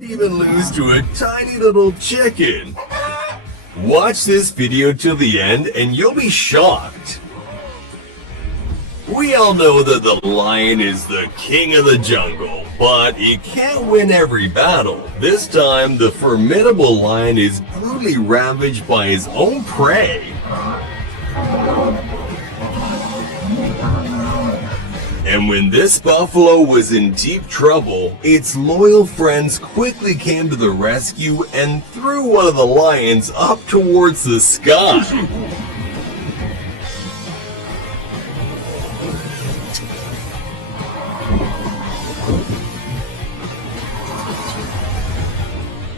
might even lose to a tiny little chicken. Watch this video till the end and you'll be shocked. We all know that the lion is the king of the jungle, but he can't win every battle. This time, the formidable lion is brutally ravaged by his own prey. And when this buffalo was in deep trouble, its loyal friends quickly came to the rescue and threw one of the lions up towards the sky.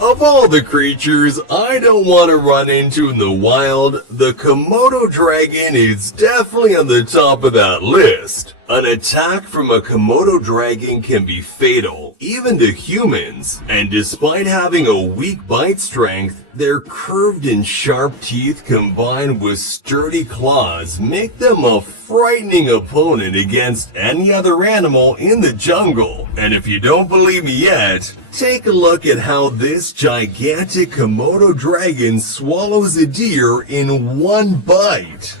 Of all the creatures I don't want to run into in the wild, the Komodo dragon is definitely on the top of that list. An attack from a Komodo dragon can be fatal, even to humans, and despite having a weak bite strength, their curved and sharp teeth combined with sturdy claws make them a frightening opponent against any other animal in the jungle. And if you don't believe me yet, take a look at how this gigantic Komodo dragon swallows a deer in one bite.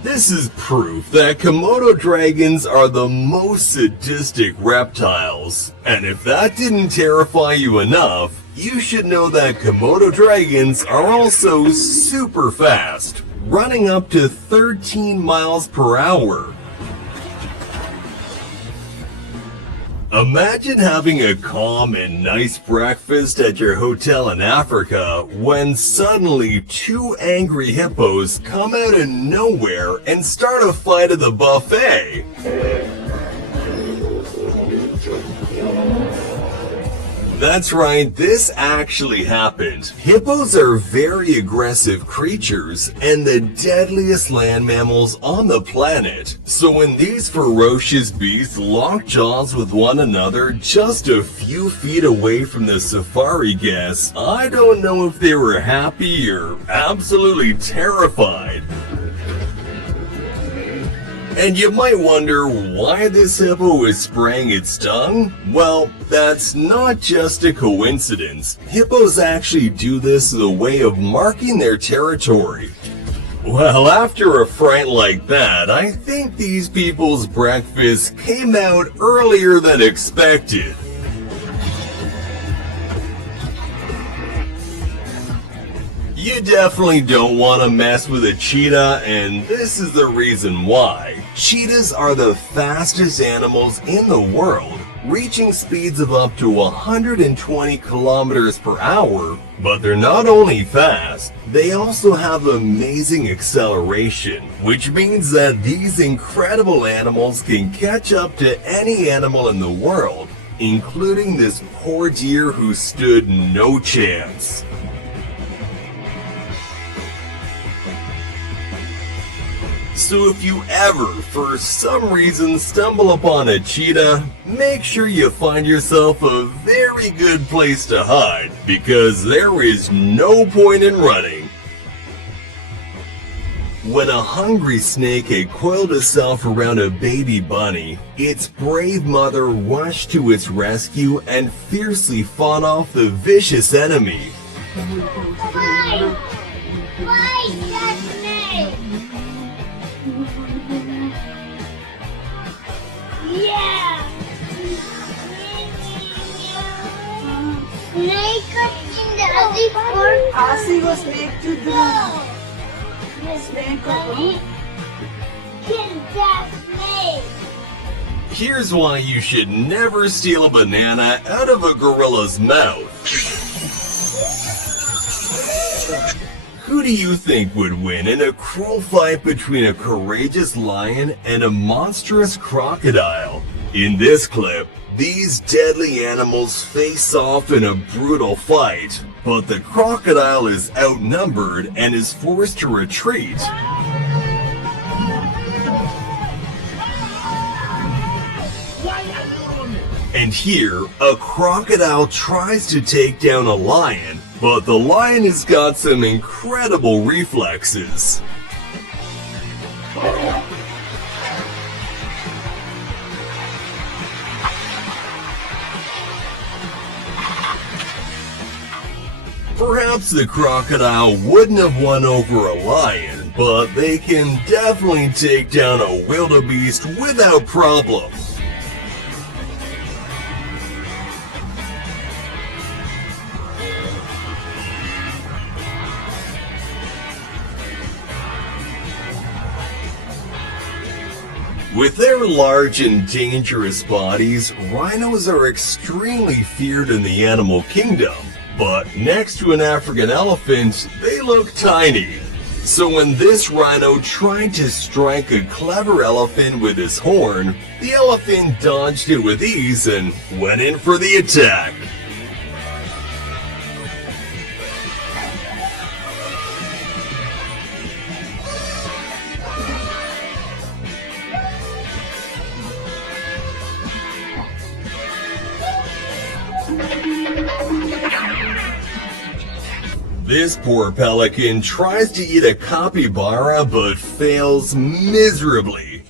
This is proof that Komodo dragons are the most sadistic reptiles. And if that didn't terrify you enough, you should know that Komodo dragons are also super fast, running up to 13 miles per hour. Imagine having a calm and nice breakfast at your hotel in Africa when suddenly two angry hippos come out of nowhere and start a fight at the buffet. That's right, this actually happened. Hippos are very aggressive creatures and the deadliest land mammals on the planet. So when these ferocious beasts lock jaws with one another just a few feet away from the safari guests, I don't know if they were happy or absolutely terrified. And you might wonder why this hippo is spraying its tongue? Well, that's not just a coincidence. Hippos actually do this as a way of marking their territory. Well, after a fright like that, I think these people's breakfast came out earlier than expected. You definitely don't want to mess with a cheetah, and this is the reason why. Cheetahs are the fastest animals in the world, reaching speeds of up to 120 kilometers per hour. But they're not only fast, they also have amazing acceleration, which means that these incredible animals can catch up to any animal in the world, including this poor deer who stood no chance. So if you ever, for some reason, stumble upon a cheetah, make sure you find yourself a very good place to hide, because there is no point in running. When a hungry snake had coiled itself around a baby bunny, its brave mother rushed to its rescue and fiercely fought off the vicious enemy. Why? Why that snake? Yeah! Snake in the other part. Asi was snake to do. Snake Kill that snake! Here's why you should never steal a banana out of a gorilla's mouth. Who do you think would win in a cruel fight between a courageous lion and a monstrous crocodile? In this clip, these deadly animals face off in a brutal fight, but the crocodile is outnumbered and is forced to retreat. And here, a crocodile tries to take down a lion, but the lion has got some incredible reflexes. Perhaps the crocodile wouldn't have won over a lion, but they can definitely take down a wildebeest without problem. With their large and dangerous bodies, rhinos are extremely feared in the animal kingdom. But next to an African elephant, they look tiny. So when this rhino tried to strike a clever elephant with his horn, the elephant dodged it with ease and went in for the attack. This poor pelican tries to eat a capybara but fails miserably.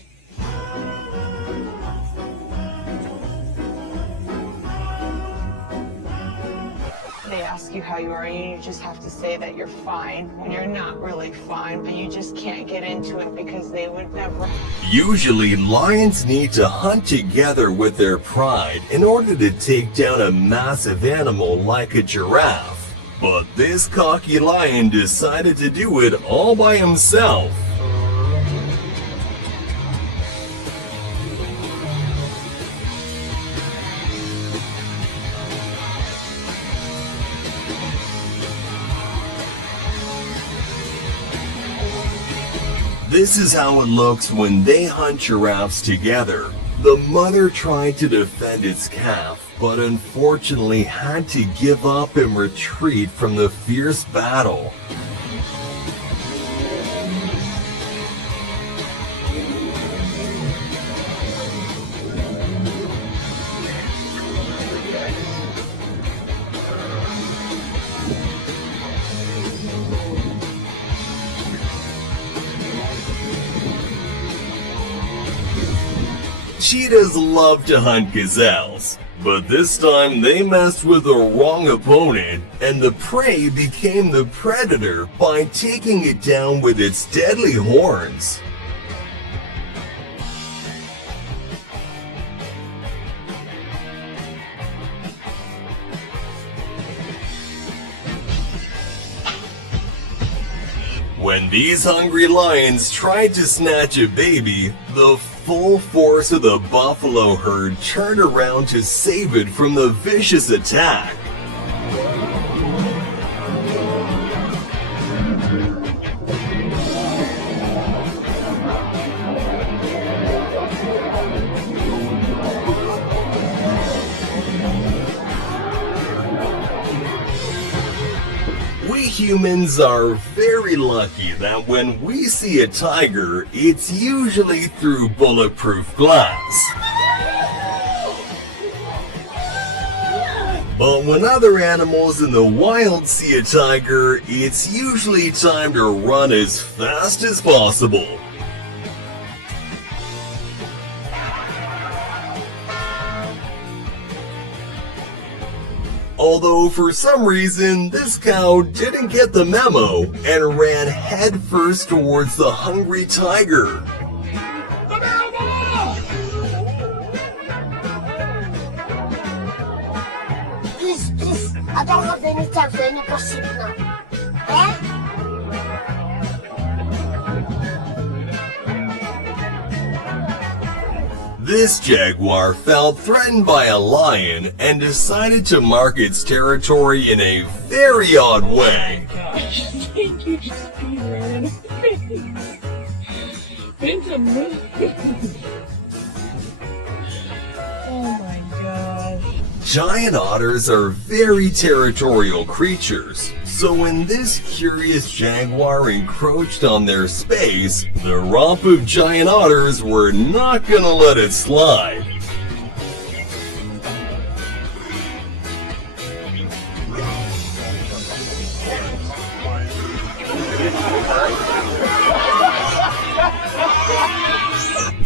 They ask you how you are, and you just have to say that you're fine when you're not really fine, but you just can't get into it because they would never. Usually, lions need to hunt together with their pride in order to take down a massive animal like a giraffe. But this cocky lion decided to do it all by himself. This is how it looks when they hunt giraffes together. The mother tried to defend its calf, but unfortunately had to give up and retreat from the fierce battle. Cheetahs love to hunt gazelles, but this time they messed with the wrong opponent, and the prey became the predator by taking it down with its deadly horns. When these hungry lions tried to snatch a baby, the full force of the buffalo herd turned around to save it from the vicious attack. We humans are very lucky that when we see a tiger, it's usually through bulletproof glass. But when other animals in the wild see a tiger, it's usually time to run as fast as possible. Although for some reason, this cow didn't get the memo and ran headfirst towards the hungry tiger. Please, I don't have any time for any gossip now. Eh? This jaguar felt threatened by a lion and decided to mark its territory in a very odd way. Thank you, Spirit. Oh my gosh. Giant otters are very territorial creatures, so when this curious jaguar encroached on their space, the romp of giant otters were not gonna let it slide.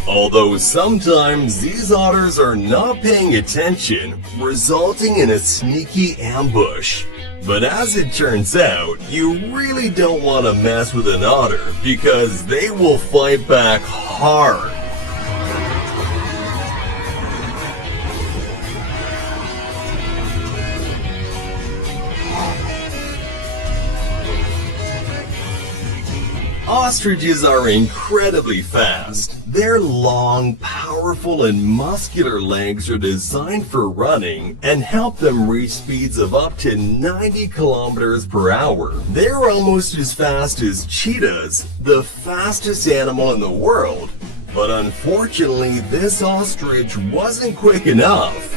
Although sometimes these otters are not paying attention, resulting in a sneaky ambush. But as it turns out, you really don't want to mess with an otter because they will fight back hard. Ostriches are incredibly fast. Their long, powerful, and muscular legs are designed for running and help them reach speeds of up to 90 kilometers per hour. They're almost as fast as cheetahs, the fastest animal in the world. But unfortunately, this ostrich wasn't quick enough.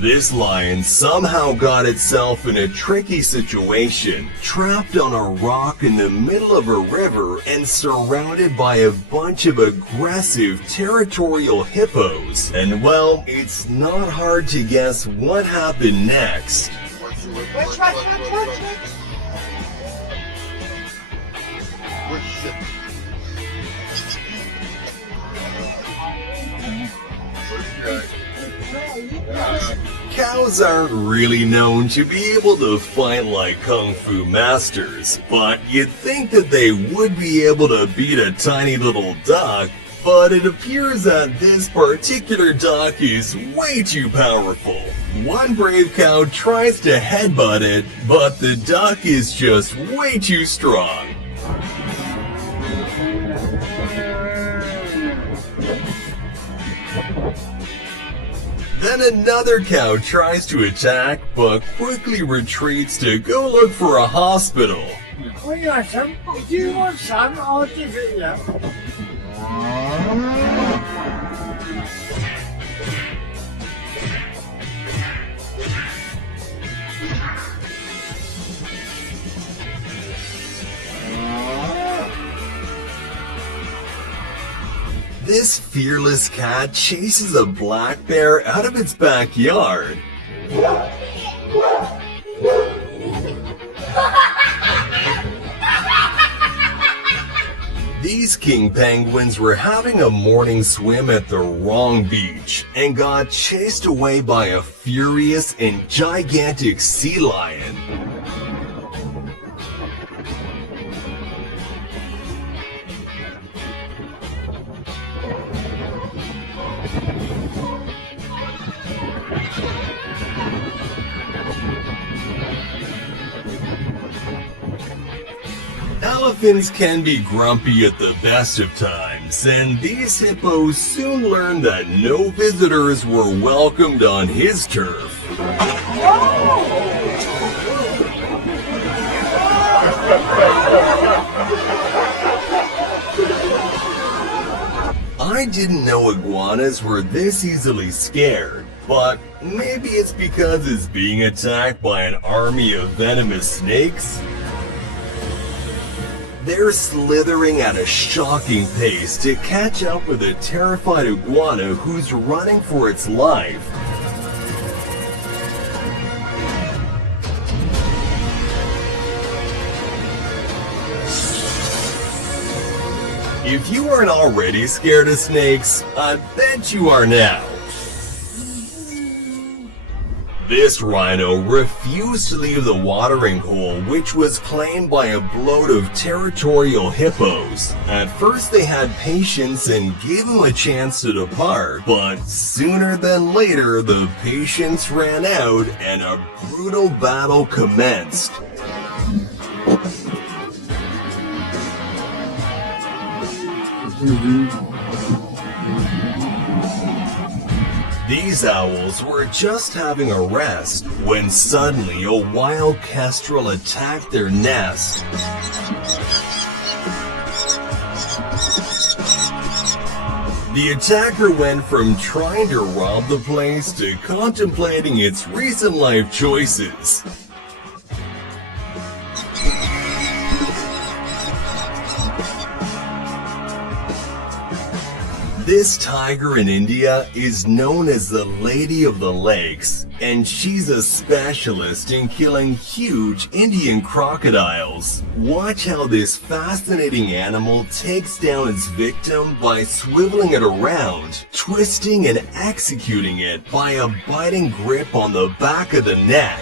This lion somehow got itself in a tricky situation, trapped on a rock in the middle of a river and surrounded by a bunch of aggressive territorial hippos. And well, it's not hard to guess what happened next. Which? Cows aren't really known to be able to fight like kung fu masters, but you'd think that they would be able to beat a tiny little duck, but it appears that this particular duck is way too powerful. One brave cow tries to headbutt it, but the duck is just way too strong. Then another cow tries to attack, but quickly retreats to go look for a hospital. 我养什么？经过啥熬这个呀？ This fearless cat chases a black bear out of its backyard. These king penguins were having a morning swim at the wrong beach and got chased away by a furious and gigantic sea lion. Elephants can be grumpy at the best of times, and these hippos soon learned that no visitors were welcomed on his turf. I didn't know iguanas were this easily scared, but maybe it's because it's being attacked by an army of venomous snakes? They're slithering at a shocking pace to catch up with a terrified iguana who's running for its life. If you aren't already scared of snakes, I bet you are now. This rhino refused to leave the watering hole, which was claimed by a bloat of territorial hippos. At first they had patience and gave him a chance to depart, but sooner than later the patience ran out and a brutal battle commenced. These owls were just having a rest when suddenly a wild kestrel attacked their nest. The attacker went from trying to rob the place to contemplating its recent life choices. This tiger in India is known as the Lady of the Lakes, and she's a specialist in killing huge Indian crocodiles. Watch how this fascinating animal takes down its victim by swiveling it around, twisting and executing it by a biting grip on the back of the neck.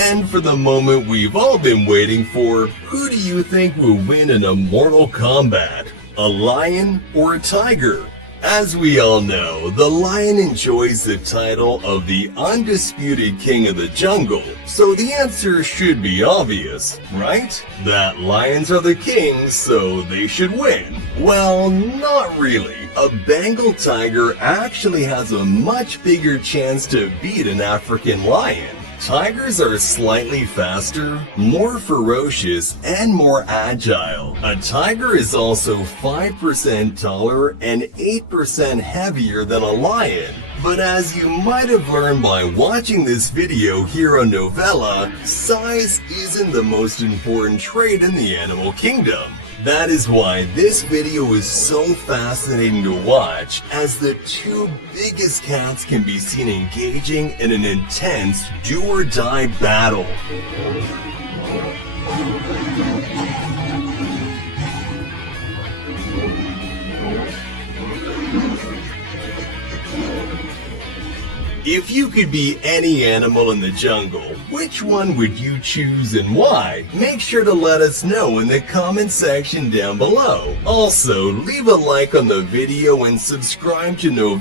And for the moment we've all been waiting for, who do you think will win in a Mortal Kombat? A lion or a tiger? As we all know, the lion enjoys the title of the undisputed king of the jungle, so the answer should be obvious, right? That lions are the kings, so they should win. Well, not really. A Bengal tiger actually has a much bigger chance to beat an African lion. Tigers are slightly faster, more ferocious, and more agile. A tiger is also 5% taller and 8% heavier than a lion. But as you might have learned by watching this video here on Novella, size isn't the most important trait in the animal kingdom. That is why this video is so fascinating to watch, as the two biggest cats can be seen engaging in an intense do-or-die battle. If you could be any animal in the jungle, which one would you choose and why? Make sure to let us know in the comment section down below. Also, leave a like on the video and subscribe to Novella